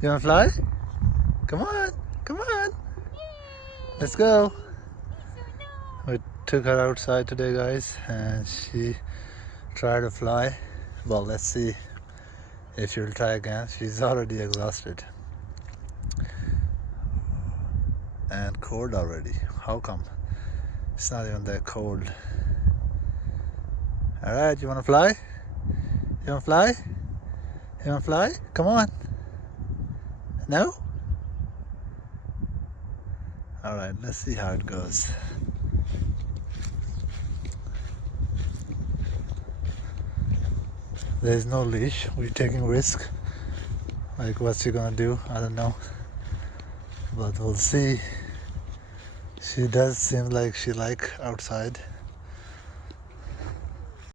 You wanna fly? Come on, come on. Let's go. We took her outside today, guys, and she tried to fly. Well, let's see if she'll try again. She's already exhausted and cold already. How come? It's not even that cold. Alright, you wanna fly? You wanna fly? You wanna fly? Come on. No? Alright, let's see how it goes. There's no leash. We're taking risk. Like, what's she gonna do? I don't know. But we'll see. She does seem like she like outside.